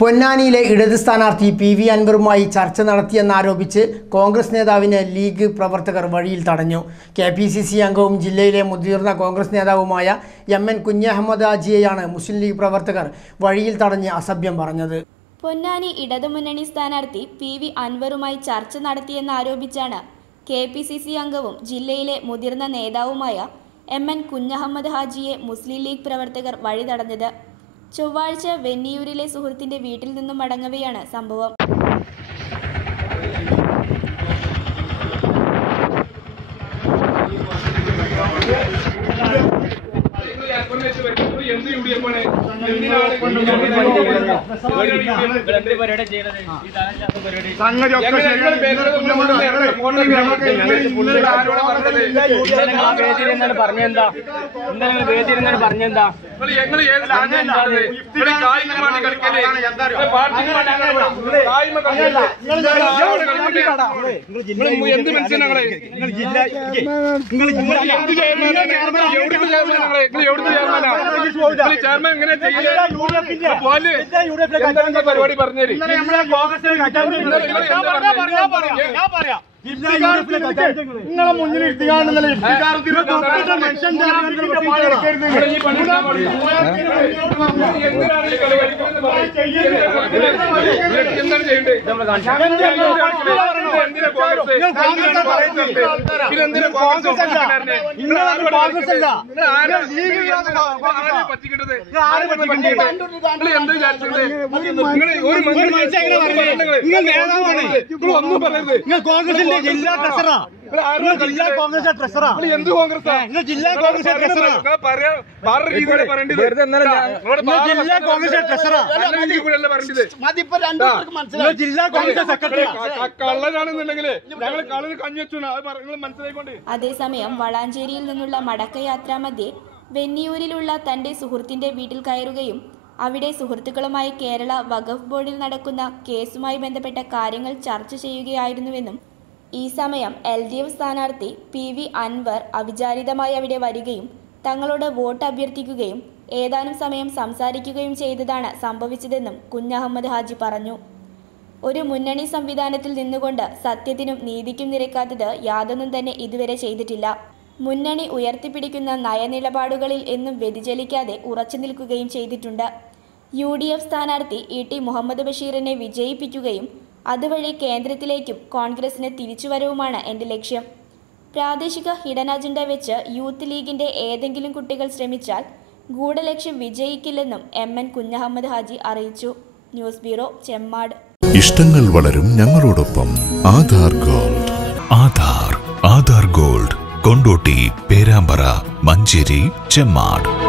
പൊന്നാനിയിലെ ഇടത് സ്ഥാനാർത്ഥി P V അൻവറുമായി ചർച്ച നടത്തിയെന്നാരോപിച്ച് കോൺഗ്രസ് നേതാവിനെ ലീഗ് പ്രവർത്തകർ വഴിയിൽ തടഞ്ഞു. കെ പി സി സി അംഗവും ജില്ലയിലെ മുതിർന്ന കോൺഗ്രസ് നേതാവുമായ എം എൻ കുഞ്ഞഹമ്മദ് ആജിയെയാണ് മുസ്ലിം ലീഗ് പ്രവർത്തകർ വഴിയിൽ തടഞ്ഞ് അസഭ്യം പറഞ്ഞത്. പൊന്നാനി ഇടതുമുന്നണി സ്ഥാനാർത്ഥി പി വി അൻവറുമായി ചർച്ച നടത്തിയെന്നാരോപിച്ചാണ് കെ പി സി സി അംഗവും ജില്ലയിലെ മുതിർന്ന നേതാവുമായ എം എൻ കുഞ്ഞഹമ്മദ് ഹാജിയെ മുസ്ലിം ലീഗ് പ്രവർത്തകർ വഴി തടഞ്ഞത്. ചൊവ്വാഴ്ച വെന്നിയൂരിലെ സുഹൃത്തിന്റെ വീട്ടിൽ നിന്നും മടങ്ങവെയാണ് സംഭവം. എന്തിനാണ് സംഗതിയൊക്കെ പറഞ്ഞെന്താ ഇന്നലെ വേദിയിരുന്നാണ് പറഞ്ഞെന്താ ഞങ്ങൾ എന്ത് മനുഷ്യനാണ് നിങ്ങൾ ചെയർമാൻ എന്താണ് പരിപാടി പറഞ്ഞേരി നിങ്ങളെ മുന്നിൽ പണി എന്താണ് എന്തിനാ കോൺഗ്രസ് പറ്റിക്കിട്ടത് നിങ്ങൾ എന്ത് വിചാരിച്ചത് നിങ്ങൾ ഒരു നിങ്ങൾ നേതാവാണ്. നിങ്ങൾ ഒന്നും പറയരുത്. നിങ്ങൾ കോൺഗ്രസിന്റെ ജില്ലാ ട്രഷറാ ജില്ലാ കോൺഗ്രസ് ട്രഷറാ നിങ്ങൾ എന്ത് കോൺഗ്രസ് ജില്ലാ കോൺഗ്രസ് ട്രഷറാ ജില്ലാ കോൺഗ്രസ് ട്രഷറാ ജില്ലാ കോൺഗ്രസ് കള്ളനാണെന്നുണ്ടെങ്കിൽ ഞങ്ങൾ കഞ്ഞി മനസ്സിലായിക്കൊണ്ട്. അതേസമയം വളാഞ്ചേരിയിൽ നിന്നുള്ള മടക്കയാത്രാമധ്യേ വെന്നിയൂരിലുള്ള തന്റെ സുഹൃത്തിന്റെ വീട്ടിൽ കയറുകയും അവിടെ സുഹൃത്തുക്കളുമായി കേരള വഖഫ് ബോർഡിൽ നടക്കുന്ന കേസുമായി ബന്ധപ്പെട്ട കാര്യങ്ങൾ ചർച്ച ചെയ്യുകയായിരുന്നുവെന്നും ഈ സമയം എൽ ഡി എഫ് സ്ഥാനാർത്ഥി പി വി അൻവർ അവിചാരിതമായി അവിടെ വരികയും തങ്ങളോട് വോട്ട് അഭ്യർത്ഥിക്കുകയും ഏതാനും സമയം സംസാരിക്കുകയും ചെയ്തതാണ് സംഭവിച്ചതെന്നും കുഞ്ഞഹമ്മദ് ഹാജി പറഞ്ഞു. ഒരു മുന്നണി സംവിധാനത്തിൽ നിന്നുകൊണ്ട് സത്യത്തിനും നീതിക്കും നിരക്കാത്തത് യാതൊന്നും തന്നെ ഇതുവരെ ചെയ്തിട്ടില്ല. മുന്നണി ഉയർത്തിപ്പിടിക്കുന്ന നയനിലപാടുകളിൽ എന്നും വ്യതിചലിക്കാതെ ഉറച്ചു നിൽക്കുകയും ചെയ്തിട്ടുണ്ട്. യു ഡി എഫ് സ്ഥാനാർത്ഥി ഇ ടി മുഹമ്മദ് ബഷീറിനെ വിജയിപ്പിക്കുകയും അതുവഴി കേന്ദ്രത്തിലേക്കും കോൺഗ്രസിന് തിരിച്ചുവരവുമാണ് എന്റെ ലക്ഷ്യം. പ്രാദേശിക ഹിഡൻ അജണ്ട വെച്ച് യൂത്ത് ലീഗിന്റെ ഏതെങ്കിലും കുട്ടികൾ ശ്രമിച്ചാൽ ഗൂഢലക്ഷ്യം വിജയിക്കില്ലെന്നും എം എൻ കുഞ്ഞഹമ്മദ് ഹാജി അറിയിച്ചു. News bureau Chemmad. ഇഷ്ടങ്ങൾ വളരും ഞങ്ങളോടൊപ്പം ആധാർ ഗോൾഡ്. ആധാർ ആധാർ ഗോൾഡ്. കൊണ്ടോട്ടി പേരാമ്പ്ര മഞ്ചേരി ചെമ്മാട്.